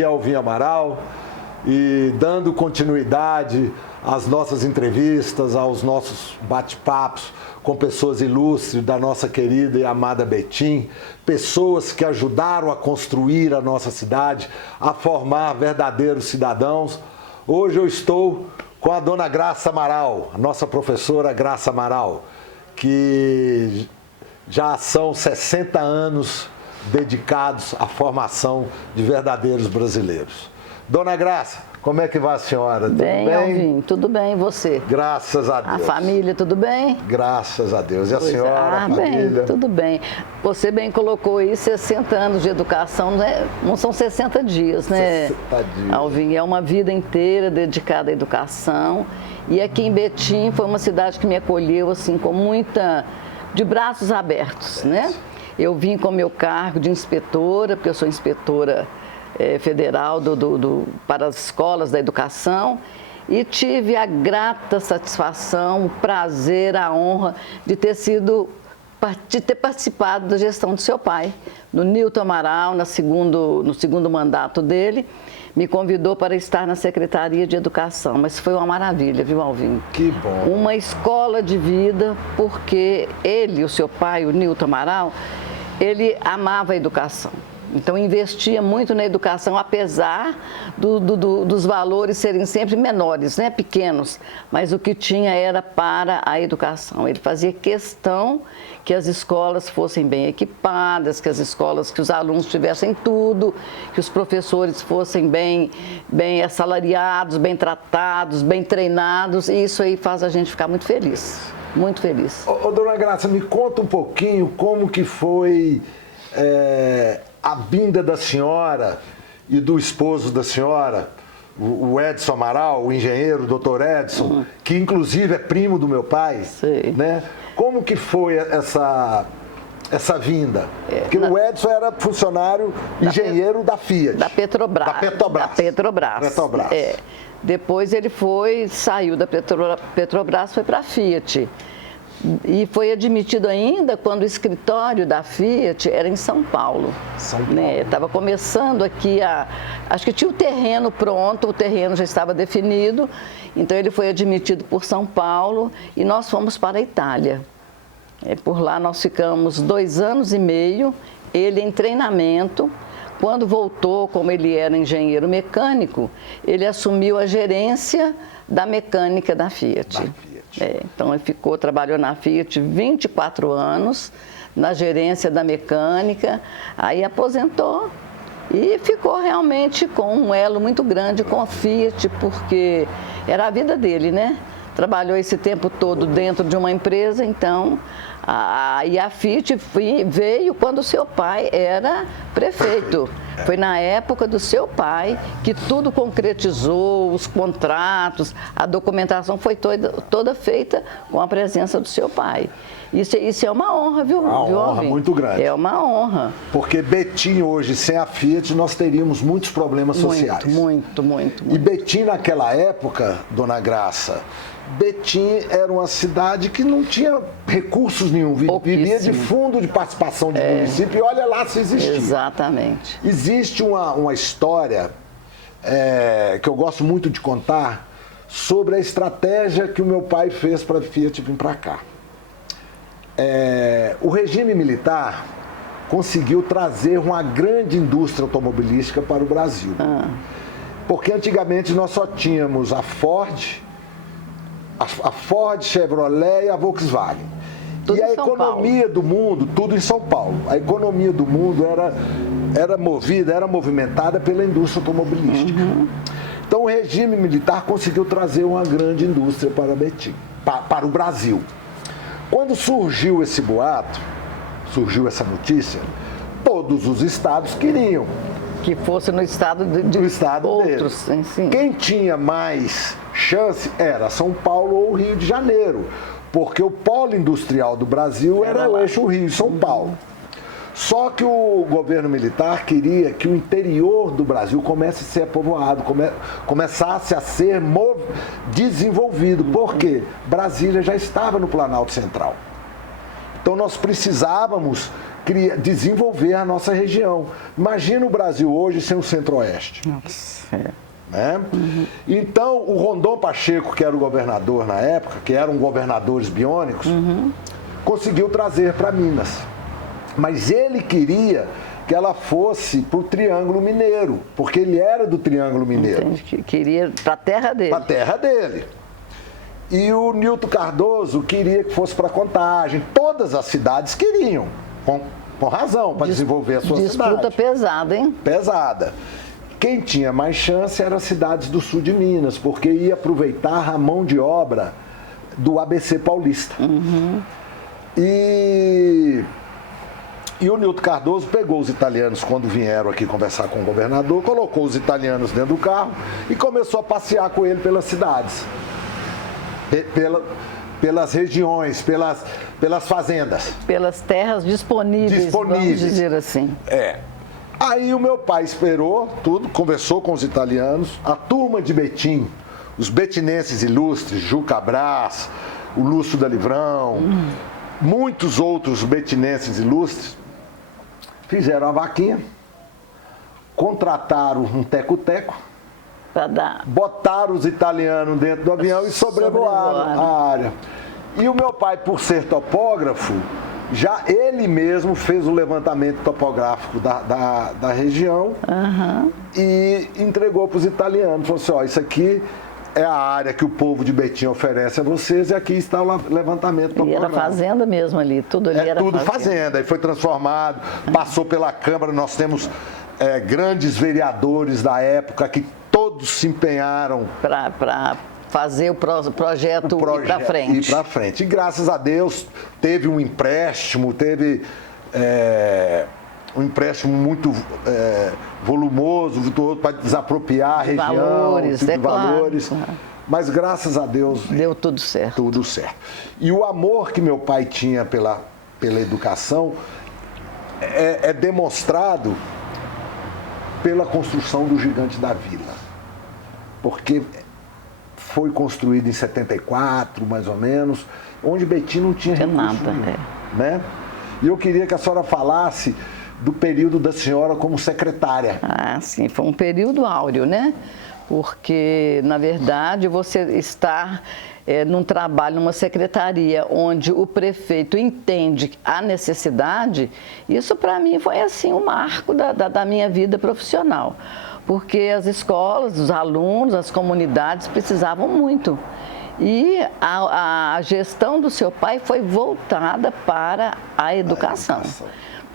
aqui é Alvin Amaral e dando continuidade às nossas entrevistas, aos nossos bate-papos com pessoas ilustres da nossa querida e amada Betim, pessoas que ajudaram a construir a nossa cidade, a formar verdadeiros cidadãos. Hoje eu estou com a dona Graça Amaral, a nossa professora Graça Amaral, que já são 60 anos dedicados à formação de verdadeiros brasileiros. Dona Graça, como é que vai a senhora? Tudo bem, Alvin? Tudo bem, e você? Graças a Deus. A família, tudo bem? Graças a Deus. E a senhora, a família? Bem, tudo bem. Você bem colocou aí 60 anos de educação, né? Não são 60 dias, né? 60 dias. Alvin, é uma vida inteira dedicada à educação. E aqui em Betim foi uma cidade que me acolheu, assim, com muita... de braços abertos, né? Eu vim com meu cargo de inspetora, porque eu sou inspetora federal para as escolas da educação, e tive a grata satisfação, o prazer, a honra de ter participado da gestão do seu pai, no Nilton Amaral, no segundo mandato dele. Me convidou para estar na Secretaria de Educação, mas foi uma maravilha, viu, Alvin? Que bom! Uma escola de vida, porque ele, o seu pai, o Nilton Amaral, ele amava a educação. Então, investia muito na educação, apesar dos valores serem sempre menores, né, pequenos. Mas o que tinha era para a educação. Ele fazia questão que as escolas fossem bem equipadas, que os alunos tivessem tudo, que os professores fossem bem assalariados, bem tratados, bem treinados. E isso aí faz a gente ficar muito feliz, muito feliz. Dona Graça, me conta um pouquinho como que foi... a vinda da senhora e do esposo da senhora, o Edson Amaral, o engenheiro, o doutor Edson, que inclusive é primo do meu pai, né? Como que foi essa vinda? Porque o Edson era funcionário, engenheiro da Fiat. Da Petrobras. Da Petrobras. Depois ele saiu da Petrobras, foi para a Fiat. E foi admitido ainda quando o escritório da Fiat era em São Paulo. Estava começando aqui acho que tinha o terreno pronto, o terreno já estava definido. Então ele foi admitido por São Paulo e nós fomos para a Itália. Por lá nós ficamos 2 anos e meio, ele em treinamento. Quando voltou, como ele era engenheiro mecânico, ele assumiu a gerência da mecânica da Fiat. Então ele trabalhou na Fiat 24 anos, na gerência da mecânica, aí aposentou e ficou realmente com um elo muito grande com a Fiat, porque era a vida dele, né? Trabalhou esse tempo todo dentro de uma empresa, então... E a Fiat veio quando o seu pai era prefeito. Foi na época do seu pai que tudo concretizou, os contratos, a documentação foi toda feita com a presença do seu pai. Isso é uma honra, viu? Uma honra muito grande. É uma honra. Porque Betim hoje, sem a Fiat, nós teríamos muitos problemas sociais. Muito. E Betim naquela época, dona Graça... Betim era uma cidade que não tinha recursos nenhum, vivia de fundo de participação de município e olha lá se existia. Exatamente. Existe uma história que eu gosto muito de contar sobre a estratégia que o meu pai fez para a Fiat vir para cá. O regime militar conseguiu trazer uma grande indústria automobilística para o Brasil. Porque antigamente nós só tínhamos a Ford, Chevrolet e a Volkswagen. Tudo e a economia do mundo, tudo em São Paulo. A economia do mundo era movimentada pela indústria automobilística. Então o regime militar conseguiu trazer uma grande indústria para Betim, para o Brasil. Quando surgiu esse boato, surgiu essa notícia, todos os estados queriam que fosse no estado outros. Sim. Quem tinha mais chance era São Paulo ou Rio de Janeiro, porque o polo industrial do Brasil era o eixo Rio e São Paulo. Só que o governo militar queria que o interior do Brasil comece a ser povoado, começasse a ser desenvolvido, porque Brasília já estava no Planalto Central. Então nós precisávamos desenvolver a nossa região. Imagina o Brasil hoje sem o Centro-Oeste. Nossa, Né? Então, o Rondon Pacheco, que era o governador na época, que eram governadores biônicos, conseguiu trazer para Minas. Mas ele queria que ela fosse para o Triângulo Mineiro, porque ele era do Triângulo Mineiro. Entendi. Queria para a terra dele. Para a terra dele. E o Nilton Cardoso queria que fosse para Contagem. Todas as cidades queriam, com razão, para desenvolver a sua cidade. Disputa pesada, hein? Pesada. Quem tinha mais chance eram as cidades do sul de Minas, porque ia aproveitar a mão de obra do ABC Paulista. E o Nilton Cardoso pegou os italianos quando vieram aqui conversar com o governador, colocou os italianos dentro do carro e começou a passear com ele pelas cidades, pelas regiões, pelas fazendas. Pelas terras disponíveis, vamos dizer assim. Aí o meu pai esperou tudo, conversou com os italianos, a turma de Betim, os betinenses ilustres, Juca Brás, o Lúcio da Livrão, muitos outros betinenses ilustres, fizeram a vaquinha, contrataram um teco-teco, botaram os italianos dentro do avião e sobrevoaram a área. E o meu pai, por ser topógrafo, já ele mesmo fez o levantamento topográfico da região e entregou para os italianos. Falou assim, ó, isso aqui é a área que o povo de Betim oferece a vocês e aqui está o levantamento topográfico. E era fazenda mesmo ali, tudo ali era tudo fazenda. E foi transformado, passou pela Câmara, nós temos grandes vereadores da época que todos se empenharam para fazer o projeto ir para frente. Ir para frente. E graças a Deus teve um empréstimo, um empréstimo muito volumoso para desapropriar a região, valores, valores. Claro. Mas graças a Deus deu tudo certo. Tudo certo. E o amor que meu pai tinha pela educação é demonstrado pela construção do Gigante da Vila. Porque foi construído em 74, mais ou menos, onde Betim não tinha recurso nenhum, né? E eu queria que a senhora falasse do período da senhora como secretária. Ah, sim, foi um período áureo, né? Porque, na verdade, você está num trabalho, numa secretaria, onde o prefeito entende a necessidade, isso para mim foi assim um marco da minha vida profissional. Porque as escolas, os alunos, as comunidades precisavam muito. E a gestão do seu pai foi voltada para a educação.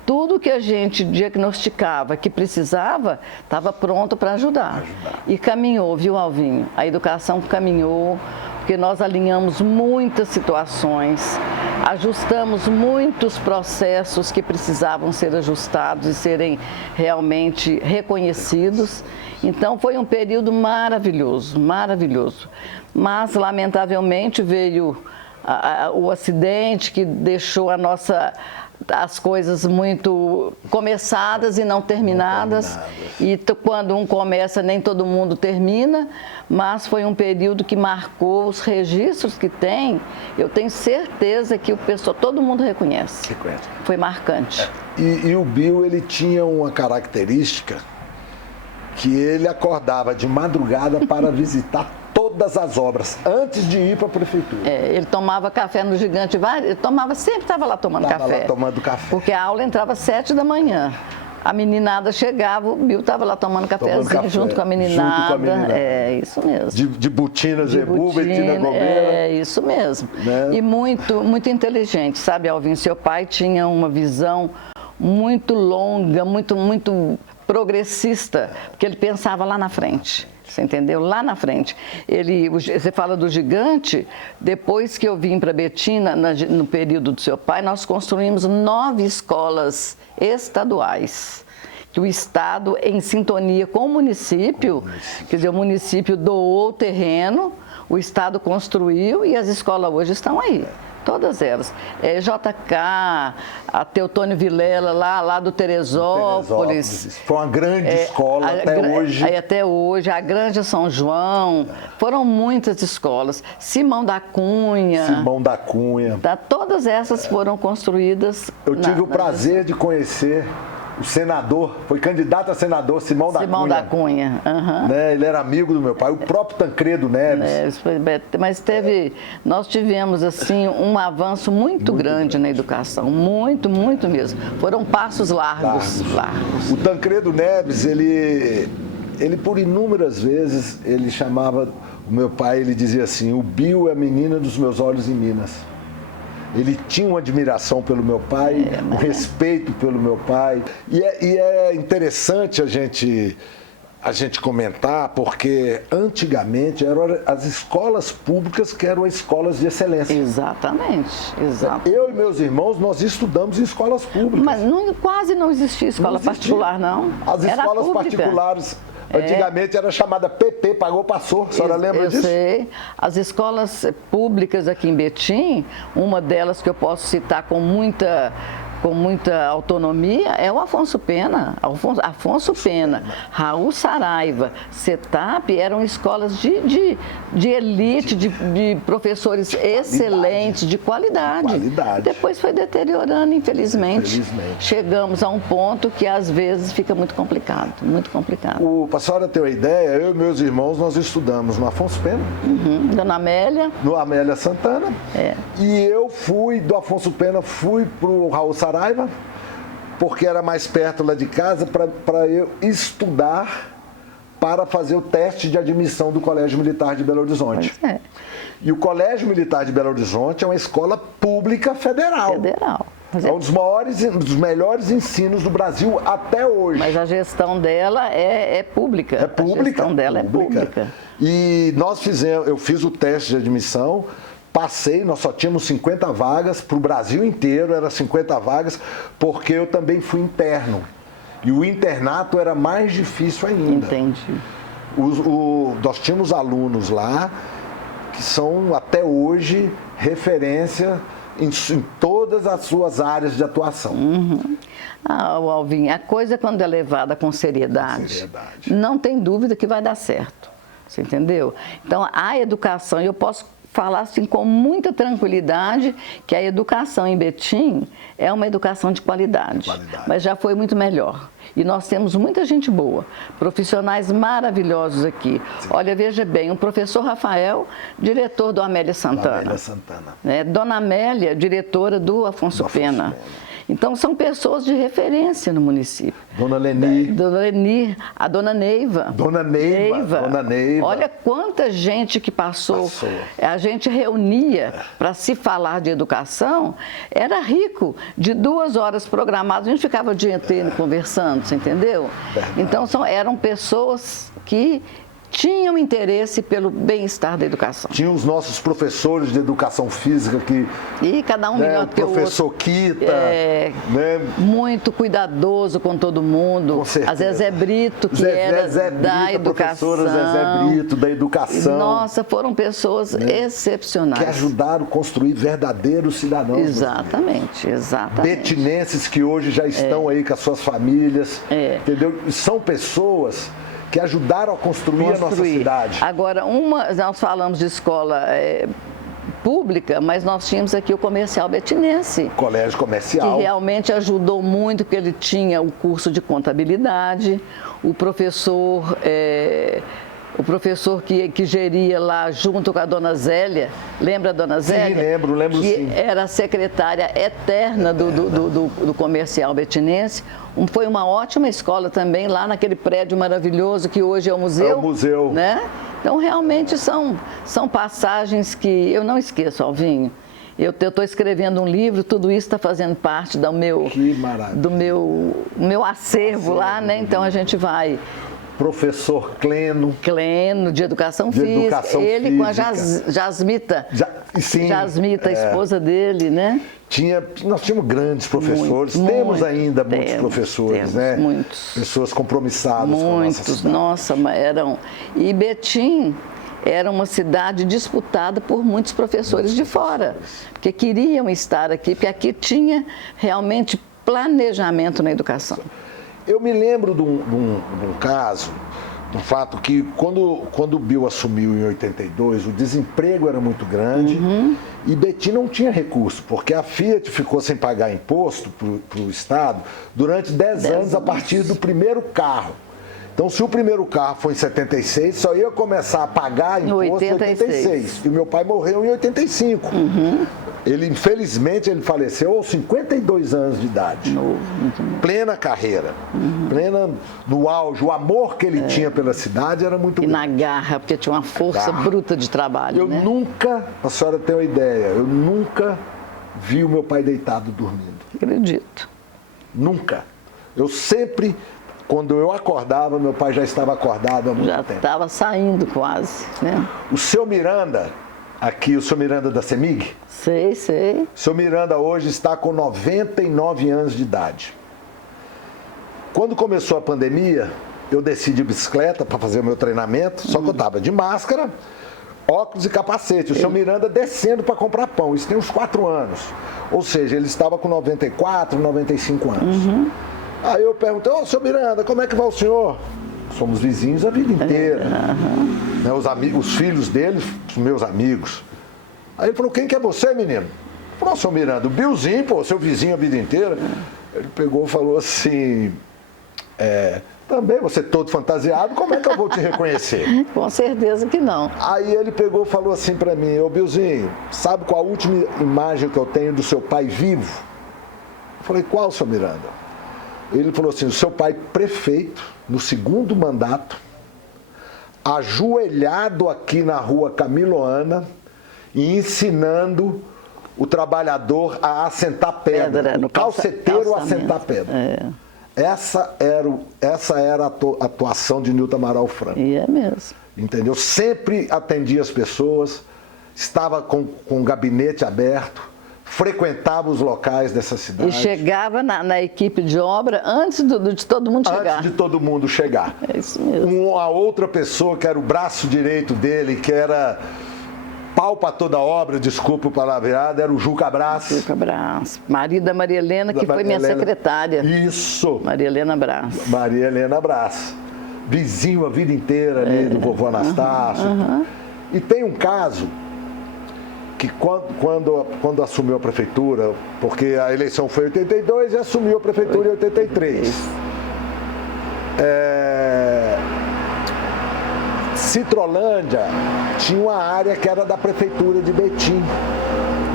Tudo que a gente diagnosticava que precisava, estava pronto para ajudar. E caminhou, viu, Alvinho? A educação caminhou, porque nós alinhamos muitas situações, ajustamos muitos processos que precisavam ser ajustados e serem realmente reconhecidos. Então, foi um período maravilhoso, maravilhoso. Mas, lamentavelmente, veio o acidente que deixou as coisas muito começadas e não terminadas. E quando um começa, nem todo mundo termina, mas foi um período que marcou os registros que tem. Eu tenho certeza que todo mundo reconhece. Foi marcante. E o Bill, ele tinha uma característica que ele acordava de madrugada para visitar todas as obras, antes de ir para a prefeitura. Ele tomava café no Gigante, ele sempre estava lá tomando café. Estava lá tomando café. Porque a aula entrava às 7 da manhã. A meninada chegava, o Bill estava lá tomando cafezinho junto com a meninada. É, isso mesmo. De botina Zebu, Betina Gobeira. É, isso mesmo. Né? E muito, muito inteligente, sabe, Alvin? Seu pai tinha uma visão muito longa, muito progressista, porque ele pensava lá na frente. Você entendeu? Lá na frente. Você fala do Gigante, depois que eu vim para Betina, no período do seu pai, nós construímos 9 escolas estaduais. Que o Estado, em sintonia com o município, quer dizer, o município doou o terreno, o Estado construiu e as escolas hoje estão aí. todas elas. JK, a Teotônio Vilela, lá do Teresópolis. Foi uma grande escola até hoje. A Granja São João. Foram muitas escolas. Simão da Cunha. Todas essas foram construídas. Eu tive o prazer de conhecer o senador, foi candidato a senador, Simão da Cunha. Uhum. Né? Ele era amigo do meu pai, o próprio Tancredo Neves. Mas nós tivemos assim um avanço muito grande na educação, muito mesmo. Foram passos largos. O Tancredo Neves, ele por inúmeras vezes, ele chamava o meu pai, ele dizia assim: o Bio é a menina dos meus olhos em Minas. Ele tinha uma admiração pelo meu pai, um respeito pelo meu pai. E é interessante a gente comentar, porque antigamente eram as escolas públicas que eram escolas de excelência. Exatamente. Eu e meus irmãos, nós estudamos em escolas públicas. Mas quase não existia escola particular, não. As escolas particulares... Antigamente era chamada PP, pagou, passou. A senhora lembra disso? Eu sei. As escolas públicas aqui em Betim, uma delas que eu posso citar com muita autonomia é o Afonso Pena. Afonso Pena, Raul Saraiva, CETAP eram escolas de elite, de professores excelentes, de qualidade. Depois foi deteriorando, infelizmente. Chegamos a um ponto que às vezes fica muito complicado, muito complicado. Para a senhora ter uma ideia, eu e meus irmãos, nós estudamos no Afonso Pena. Dona Amélia. No Amélia Santana. E eu fui do Afonso Pena, fui para o Raul Saraiva, porque era mais perto lá de casa, para eu estudar para fazer o teste de admissão do Colégio Militar de Belo Horizonte. E o Colégio Militar de Belo Horizonte é uma escola pública federal. É um dos melhores ensinos do Brasil até hoje. Mas a gestão dela é pública. É pública. A gestão dela é pública. E eu fiz o teste de admissão, passei, nós só tínhamos 50 vagas, para o Brasil inteiro era 50 vagas, porque eu também fui interno. E o internato era mais difícil ainda. Entendi. Nós tínhamos alunos lá que são, até hoje, referência em todas as suas áreas de atuação. Alvin, a coisa quando é levada com seriedade, não tem dúvida que vai dar certo. Você entendeu? Então, a educação, eu posso falar assim com muita tranquilidade que a educação em Betim é uma educação de qualidade, mas já foi muito melhor. E nós temos muita gente boa, profissionais maravilhosos aqui. Olha, veja bem, o professor Rafael, diretor do Amélia Santana. Dona Amélia, diretora do Afonso Pena. Então, são pessoas de referência no município. Dona Leni. A Dona Neiva. Dona Neiva. Olha quanta gente que passou. A gente reunia para se falar de educação, era rico. De 2 horas programadas, a gente ficava o dia inteiro conversando, você entendeu? Então, eram pessoas que tinham interesse pelo bem-estar da educação. Tinha os nossos professores de educação física que... E cada um melhor que o outro. Professor Quita. Muito cuidadoso com todo mundo. Com certeza. A Zezé Brito, que era da educação. Professora Zezé Brito, da educação. Nossa, foram pessoas excepcionais. Que ajudaram a construir verdadeiros cidadãos. Exatamente. Betinenses que hoje já estão aí com as suas famílias. Entendeu? São pessoas que ajudaram a construir a nossa cidade. Agora, nós falamos de escola pública, mas nós tínhamos aqui o Comercial Betinense. Colégio Comercial. Que realmente ajudou muito, porque ele tinha o curso de contabilidade, o professor que geria lá junto com a Dona Zélia, lembra a Dona Zélia? Sim, lembro sim. Que era a secretária eterna do Comercial Betinense. Foi uma ótima escola também, lá naquele prédio maravilhoso que hoje é o museu. É o museu. Né? Então, realmente, são passagens que eu não esqueço, Alvinho. Eu estou escrevendo um livro, tudo isso está fazendo parte do meu acervo lá, né? Então, a gente vai... Professor Cleno, de Educação Física. Ele com a Jasmita. Jasmita, a esposa dele, né? Nós tínhamos grandes professores, temos ainda muitos professores, né? Muitos. Pessoas compromissadas com a nossa cidade. Nossa, eram... E Betim era uma cidade disputada por muitos professores de fora, que queriam estar aqui, porque aqui tinha realmente planejamento na educação. Eu me lembro de um caso, um fato que quando o Bill assumiu em 82, o desemprego era muito grande e Betim não tinha recurso, porque a Fiat ficou sem pagar imposto para o Estado durante 10 anos a partir do primeiro carro. Então, se o primeiro carro foi em 76, só ia começar a pagar imposto em 86. E meu pai morreu em 85. Ele, infelizmente, ele faleceu aos 52 anos de idade. Plena carreira. Plena no auge. O amor que ele tinha pela cidade era muito grande. E na garra, porque tinha uma força bruta de trabalho, Eu nunca, a senhora tem uma ideia, eu nunca vi o meu pai deitado dormindo. Acredito. Nunca. Eu sempre... Quando eu acordava, meu pai já estava acordado há muito tempo. Já estava saindo quase, né? O seu Miranda, aqui, o seu Miranda da CEMIG? Sei, sei. O seu Miranda hoje está com 99 anos de idade. Quando começou a pandemia, eu desci de bicicleta para fazer o meu treinamento, só que eu estava de máscara, óculos e capacete. O seu Miranda descendo para comprar pão. Isso tem uns 4 anos. Ou seja, ele estava com 94, 95 anos. Aí eu perguntei, seu Miranda, como é que vai o senhor? Somos vizinhos a vida inteira. Né, os filhos dele, os meus amigos. Aí ele falou, quem que é você, menino? Ele falou, seu Miranda, o Billzinho, pô, seu vizinho a vida inteira. Ele pegou e falou assim, também você todo fantasiado, como é que eu vou te reconhecer? Com certeza que não. Aí ele pegou e falou assim pra mim, ô Billzinho, sabe qual a última imagem que eu tenho do seu pai vivo? Eu falei, qual, seu Miranda? Ele falou assim, o seu pai prefeito, no segundo mandato, ajoelhado aqui na rua Camiloana e ensinando o trabalhador a assentar pedra, o calceteiro a assentar pedra. Essa era a atuação de Nilton Amaral Franco. E é mesmo. Entendeu? Sempre atendia as pessoas, estava com o gabinete aberto, frequentava os locais dessa cidade. E chegava na equipe de obra antes de todo mundo chegar. Antes de todo mundo chegar. É isso mesmo. A outra pessoa que era o braço direito dele, que era pau para toda obra, desculpa o palavreado, era o Juca Brás. Juca Brás. Marido da Maria Helena, que foi minha secretária. Isso. Maria Helena Brás. Maria Helena Brás. Vizinho a vida inteira ali do vovô Anastácio. E tem um caso que quando assumiu a prefeitura, porque a eleição foi em 82 e assumiu a prefeitura em 83. Citrolândia tinha uma área que era da prefeitura de Betim.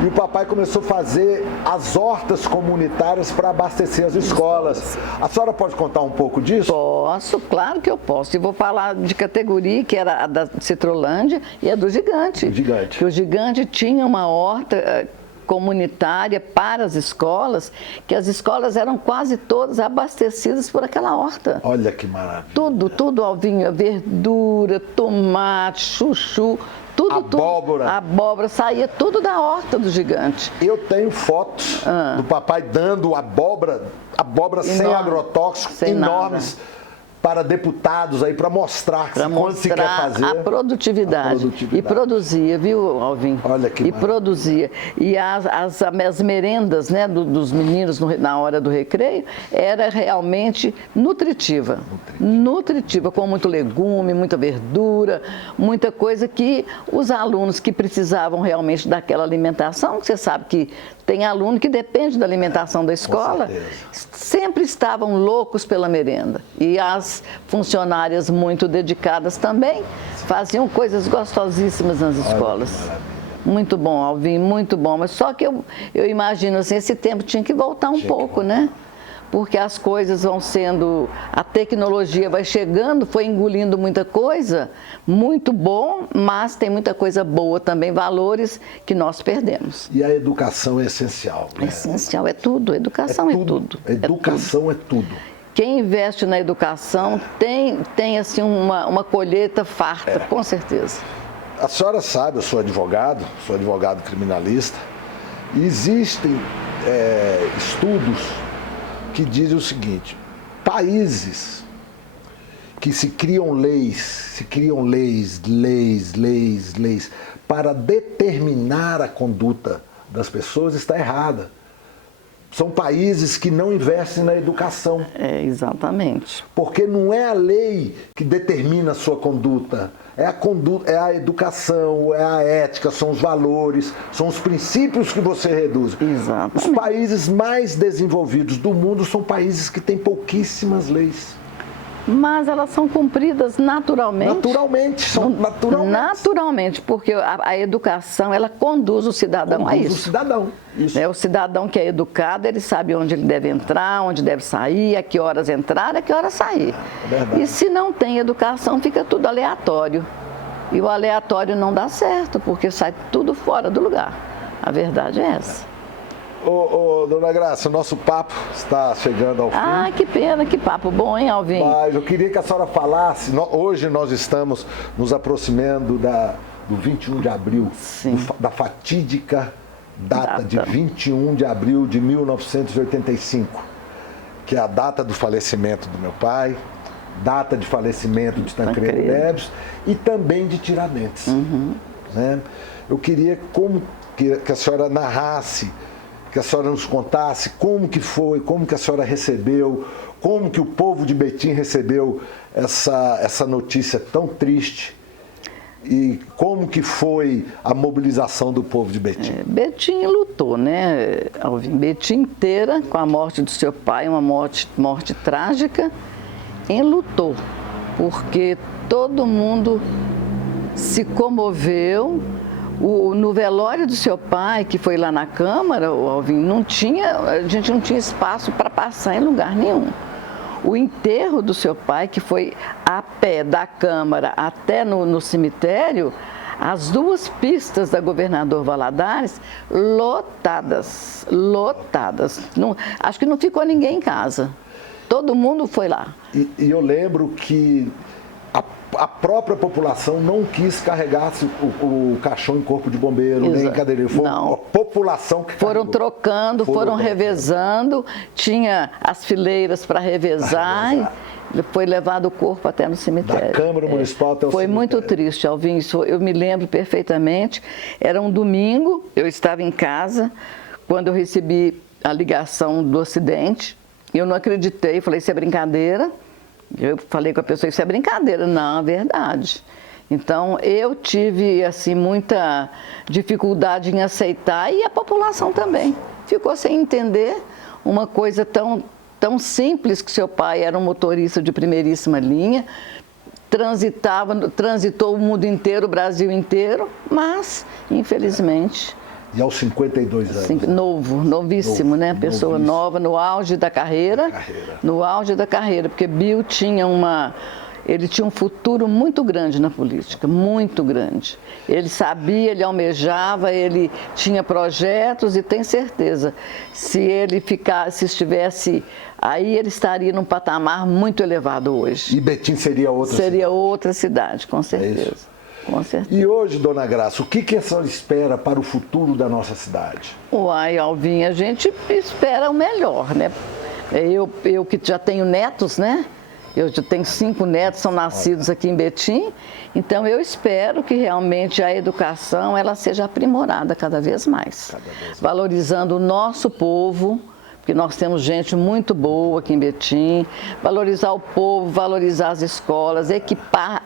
E o papai começou a fazer as hortas comunitárias para abastecer as escolas. A senhora pode contar um pouco disso? Posso, claro que eu posso. E vou falar de categoria, que era a da Citrolândia e a do Gigante. O Gigante. Que o Gigante tinha uma horta comunitária para as escolas, que as escolas eram quase todas abastecidas por aquela horta. Olha que maravilha. Tudo, Alvinho, verdura, tomate, chuchu, abóbora. Abóbora, saía tudo da horta do Gigante. Eu tenho fotos do papai dando abóbora sem agrotóxico, enormes, para deputados aí, para mostrar quanto se quer fazer. A produtividade. E produzia, viu, Alvin? Olha que E produzia. E as merendas, né, dos meninos na hora do recreio era realmente nutritiva. Nutritiva, com muito legume, muita verdura, muita coisa que os alunos que precisavam realmente daquela alimentação, que você sabe que tem aluno que depende da alimentação da escola, sempre estavam loucos pela merenda. E as funcionárias muito dedicadas também faziam coisas gostosíssimas nas escolas. Muito bom, Alvin, muito bom. Mas só que eu imagino assim, esse tempo tinha que voltar um pouco, né? Porque as coisas vão sendo, a tecnologia vai chegando, foi engolindo muita coisa, muito bom, mas tem muita coisa boa também, valores que nós perdemos. E a educação é essencial. Né? Essencial, é tudo, educação é tudo. Educação é tudo. Quem investe na educação tem assim, uma colheita farta, com certeza. A senhora sabe, eu sou advogado criminalista, e existem estudos que dizem o seguinte: países que se criam leis para determinar a conduta das pessoas está errada. São países que não investem na educação. Exatamente. Porque não é a lei que determina a sua conduta. É a educação, é a ética, são os valores, são os princípios que você reduz. Exatamente. Os países mais desenvolvidos do mundo são países que têm pouquíssimas leis. Mas elas são cumpridas naturalmente. Naturalmente, porque a educação, ela conduz o cidadão a isso. O cidadão que é educado, ele sabe onde ele deve entrar, onde deve sair, a que horas entrar, a que horas sair. E se não tem educação, fica tudo aleatório. E o aleatório não dá certo, porque sai tudo fora do lugar. A verdade é essa. Dona Graça, o nosso papo está chegando ao fim. Ah, que pena, que papo bom, hein, Alvin? Mas eu queria que a senhora falasse, hoje nós estamos nos aproximando do 21 de abril, da fatídica data de 21 de abril de 1985, que é a data do falecimento do meu pai, data de falecimento de Tancredo Neves e também de Tiradentes. Né? Eu queria que a senhora narrasse, que a senhora nos contasse como que foi, como que a senhora recebeu, como que o povo de Betim recebeu essa notícia tão triste e como que foi a mobilização do povo de Betim. Betim lutou, né, Alvin? Betim inteira, com a morte do seu pai, uma morte trágica, enlutou, porque todo mundo se comoveu. No velório do seu pai, que foi lá na Câmara, Alvin, a gente não tinha espaço para passar em lugar nenhum. O enterro do seu pai, que foi a pé da Câmara até no cemitério, as duas pistas da Governador Valadares lotadas. Acho que não ficou ninguém em casa. Todo mundo foi lá. E eu lembro que a própria população não quis carregar o caixão em corpo de bombeiro, nem em cadeira. Foi a população que foram trocando, foram revezando, tinha as fileiras para revezar e foi levado o corpo até no cemitério. Da Câmara Municipal até o Foi cemitério. muito triste, Alvin, eu me lembro perfeitamente. Era um domingo, eu estava em casa, quando eu recebi a ligação do acidente, eu não acreditei, falei, isso é brincadeira. Eu falei com a pessoa, isso é brincadeira. Não, é verdade. Então, eu tive, assim, muita dificuldade em aceitar e a população também. Ficou sem entender uma coisa tão simples, que seu pai era um motorista de primeiríssima linha, transitou o mundo inteiro, o Brasil inteiro, mas, infelizmente... E aos 52 anos. Novíssimo, né? Pessoa nova, no auge da carreira. No auge da carreira, porque Bill ele tinha um futuro muito grande na política, muito grande. Ele sabia, ele almejava, ele tinha projetos e tem certeza, se estivesse aí, ele estaria num patamar muito elevado hoje. E Betim seria outra cidade. Seria outra cidade, com certeza. Com certeza. E hoje, Dona Graça, o que a senhora espera para o futuro da nossa cidade? Uai, Alvin, a gente espera o melhor, né? Eu que já tenho netos, né? Eu já tenho 5 netos, são nascidos aqui em Betim. Então, eu espero que realmente a educação ela seja aprimorada cada vez mais. Valorizando o nosso povo, porque nós temos gente muito boa aqui em Betim. Valorizar o povo, valorizar as escolas, equipar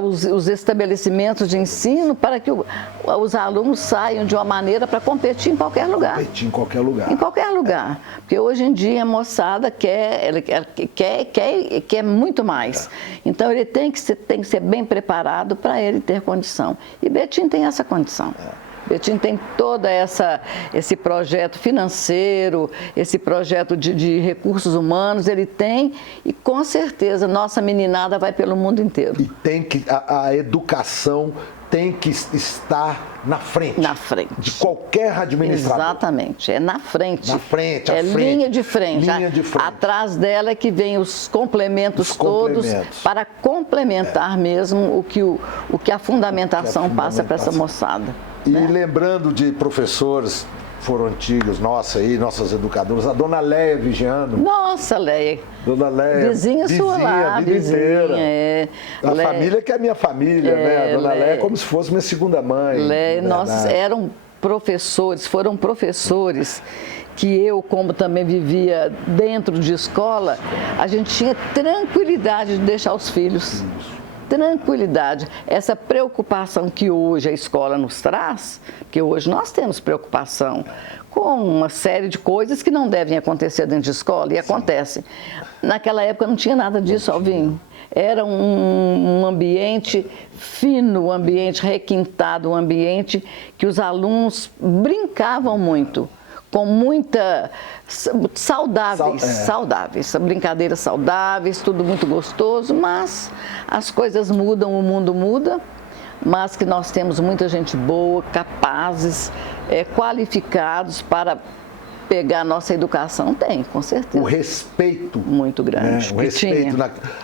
os estabelecimentos de ensino para que os alunos saiam de uma maneira para competir em qualquer lugar. Competir em qualquer lugar. Em qualquer lugar. Porque hoje em dia a moçada quer muito mais. Então ele tem que ser bem preparado para ele ter condição. E Betim tem essa condição. Betim tem todo esse projeto financeiro, esse projeto de recursos humanos, ele tem, e com certeza nossa meninada vai pelo mundo inteiro. E tem que, a educação tem que estar na frente. Na frente. De qualquer administrador. Exatamente, é na frente. Na frente, é linha de frente. Linha de frente. Atrás dela é que vem os complementos todos para complementar mesmo o que a fundamentação passa para essa moçada. E lembrando de professores foram antigas, nossas educadoras, a dona Léia Vigiano. Nossa, Léia. Dona Léia. Vizinha sua lá, a vida inteira. A Léia, família que é a minha família, né? A dona Léia é como se fosse minha segunda mãe. Léia, nós eram professores, foram professores que eu, como também vivia dentro de escola, a gente tinha tranquilidade de deixar os filhos. Tranquilidade. Essa preocupação que hoje a escola nos traz, porque hoje nós temos preocupação com uma série de coisas que não devem acontecer dentro de escola e acontecem. Naquela época não tinha nada disso, Alvin. Era um ambiente fino, um ambiente requintado, um ambiente que os alunos brincavam muito, com muita saudáveis, brincadeiras saudáveis, tudo muito gostoso, mas as coisas mudam, o mundo muda, mas que nós temos muita gente boa, capazes, qualificados para pegar a nossa educação, tem, com certeza. O respeito. Muito grande. O respeito.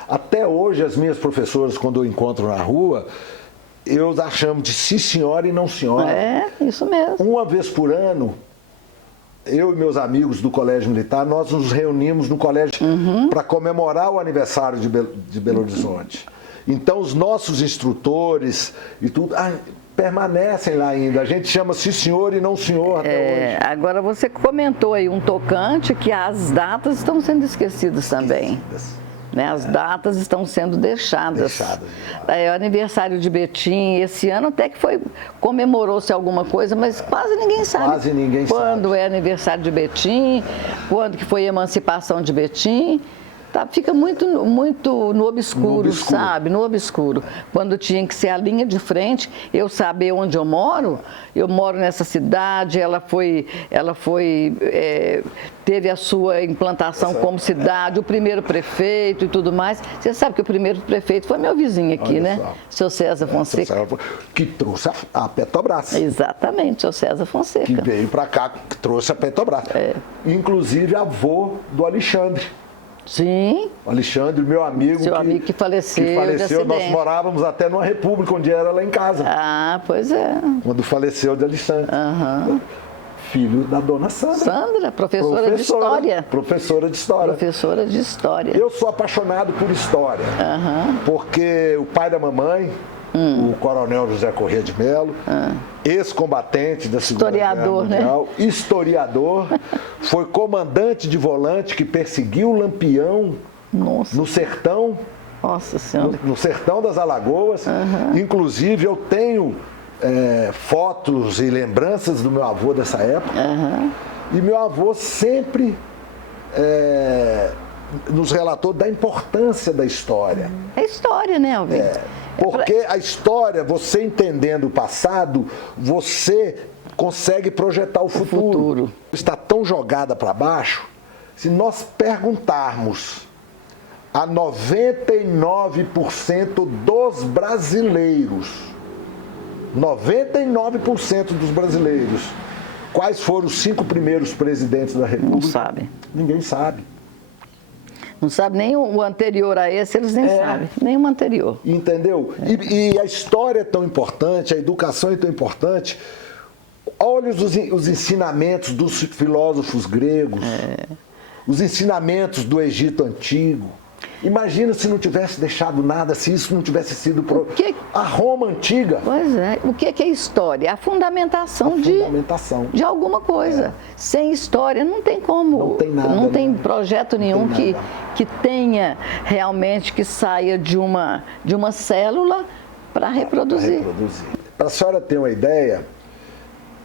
Até hoje, as minhas professoras, quando eu encontro na rua, eu as chamo de sim senhora e não senhora. É, isso mesmo. Uma vez por ano, eu e meus amigos do Colégio Militar, nós nos reunimos no colégio para comemorar o aniversário de Belo Horizonte. Então, os nossos instrutores e tudo permanecem lá ainda. A gente chama sim senhor e não senhor até hoje. Agora, você comentou aí um tocante que as datas estão sendo esquecidas também. Né? As datas estão sendo deixadas. O aniversário de Betim, esse ano até que comemorou-se alguma coisa, mas quase ninguém sabe. Quase ninguém sabe. Quando é aniversário de Betim, quando que foi a emancipação de Betim. Tá, fica muito no obscuro, sabe? No obscuro. Quando tinha que ser a linha de frente, eu saber onde eu moro nessa cidade, teve a sua implantação como cidade, o primeiro prefeito e tudo mais. Você sabe que o primeiro prefeito foi meu vizinho aqui, né? Seu César Fonseca. Que trouxe a Petrobras. Exatamente, seu César Fonseca. Que veio para cá, que trouxe a Petrobras. Inclusive avô do Alexandre. Sim. O Alexandre, meu amigo. Seu amigo que faleceu. Nós morávamos até numa república onde era lá em casa. Ah, pois é. Quando faleceu de Alexandre. Filho da dona Sandra. Sandra, professora de História. Professora de História. Professora de História. Eu sou apaixonado por História. Porque o pai da mamãe, o coronel José Corrêa de Mello, ex-combatente da Segunda Guerra Mundial, historiador, foi comandante de volante que perseguiu o Lampião no sertão. Nossa Senhora. No sertão das Alagoas. Inclusive, eu tenho fotos e lembranças do meu avô dessa época. E meu avô sempre nos relatou da importância da história. É história, né, Alvin? Porque a história, você entendendo o passado, você consegue projetar o futuro. Está tão jogada para baixo, se nós perguntarmos a 99% dos brasileiros, 99% dos brasileiros, quais foram os 5 primeiros presidentes da República? Não sabe. Ninguém sabe. Não sabe nem o anterior a esse, eles nem sabem, nem o anterior. Entendeu? E a história é tão importante, a educação é tão importante. Olha os ensinamentos dos filósofos gregos, os ensinamentos do Egito Antigo. Imagina se não tivesse deixado nada, se isso não tivesse sido a Roma Antiga. Pois é. O que é história? A fundamentação de alguma coisa. Sem história não tem como. Não tem nada. Não tem projeto nenhum que tenha realmente, que saia de uma célula para reproduzir. Para a senhora ter uma ideia,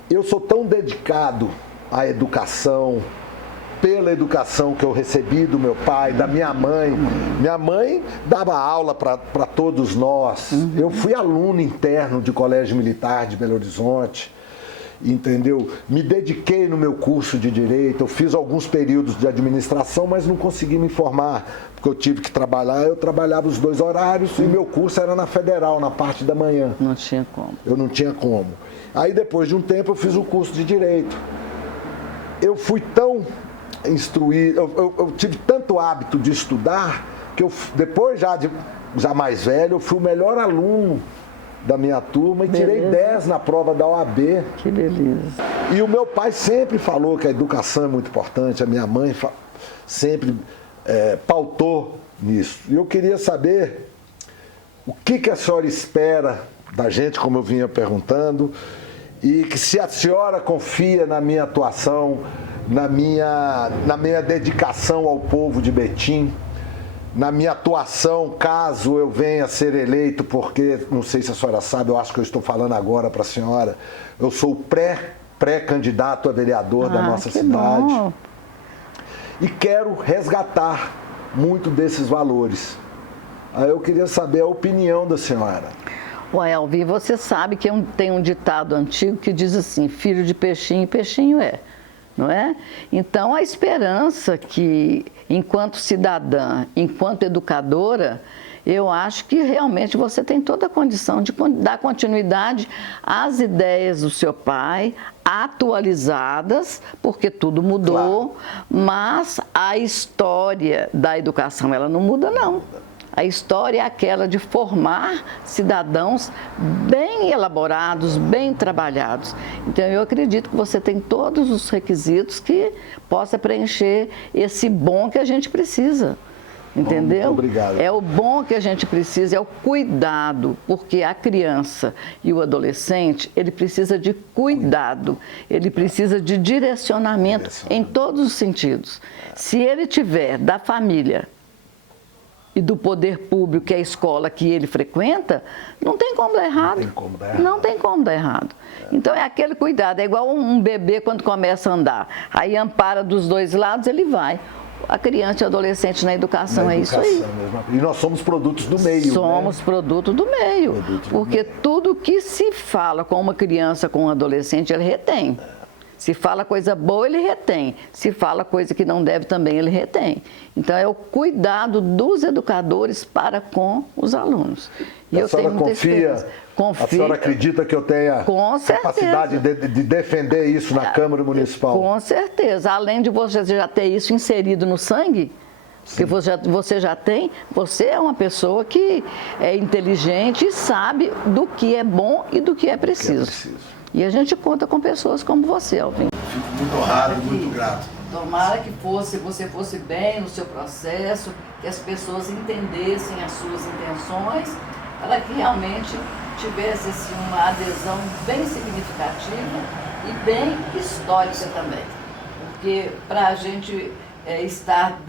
eu sou tão dedicado à educação, pela educação que eu recebi do meu pai, da minha mãe. Minha mãe dava aula para todos nós. Eu fui aluno interno de Colégio Militar de Belo Horizonte, entendeu? Me dediquei no meu curso de Direito, eu fiz alguns períodos de administração, mas não consegui me formar, porque eu tive que trabalhar, eu trabalhava os 2 horários e meu curso era na Federal, na parte da manhã. Não tinha como. Eu não tinha como. Aí depois de um tempo eu fiz o curso de Direito. Eu fui tão instruir, eu tive tanto hábito de estudar que depois já mais velho, eu fui o melhor aluno da minha turma e tirei Beleza. 10 na prova da OAB. Que beleza. E o meu pai sempre falou que a educação é muito importante, a minha mãe sempre pautou nisso. E eu queria saber o que a senhora espera da gente, como eu vinha perguntando, e que se a senhora confia na minha atuação, na minha dedicação ao povo de Betim, na minha atuação, caso eu venha a ser eleito, porque, não sei se a senhora sabe, eu acho que eu estou falando agora para a senhora, eu sou pré-candidato a vereador da nossa cidade. Bom. E quero resgatar muito desses valores. Aí eu queria saber a opinião da senhora. Ué, Alvin, você sabe que tem um ditado antigo que diz assim, filho de peixinho, peixinho é. Não é? Então, a esperança que, enquanto cidadã, enquanto educadora, eu acho que realmente você tem toda a condição de dar continuidade às ideias do seu pai, atualizadas, porque tudo mudou, claro. Mas a história da educação, ela não muda, não. A história é aquela de formar cidadãos bem elaborados, bem trabalhados. Então, eu acredito que você tem todos os requisitos que possa preencher esse bom que a gente precisa. Entendeu? Muito obrigado. É o bom que a gente precisa, é o cuidado, porque a criança e o adolescente, ele precisa de cuidado, ele precisa de direcionamento em todos os sentidos. Se ele tiver da família e do poder público, que é a escola que ele frequenta, não tem como dar errado. Não tem como dar errado. Então, é aquele cuidado. É igual um bebê quando começa a andar. Aí ampara dos dois lados, ele vai. A criança e o adolescente na educação é isso aí. E nós somos produtos do meio. Somos produto do meio. Porque tudo que se fala com uma criança, com um adolescente, ele retém. Se fala coisa boa, ele retém. Se fala coisa que não deve também, ele retém. Então, é o cuidado dos educadores para com os alunos. E eu tenho muita experiência. A senhora acredita que eu tenha capacidade de defender isso na Câmara Municipal? Com certeza. Além de você já ter isso inserido no sangue, que você já tem, você é uma pessoa que é inteligente e sabe do que é bom e do que é preciso. E a gente conta com pessoas como você, Alvin. Fico muito honrado, muito grato. Tomara que você fosse bem no seu processo, que as pessoas entendessem as suas intenções, para que realmente tivesse assim, uma adesão bem significativa e bem histórica também. Porque para a gente estar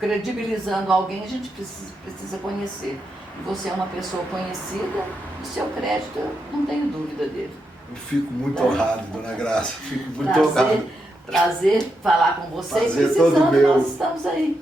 credibilizando alguém, a gente precisa conhecer. E você é uma pessoa conhecida, o seu crédito, eu não tenho dúvida dele. Eu fico muito honrado, dona Graça. Fico muito honrado. Prazer falar com você. Prazer todo meu. Nós estamos aí.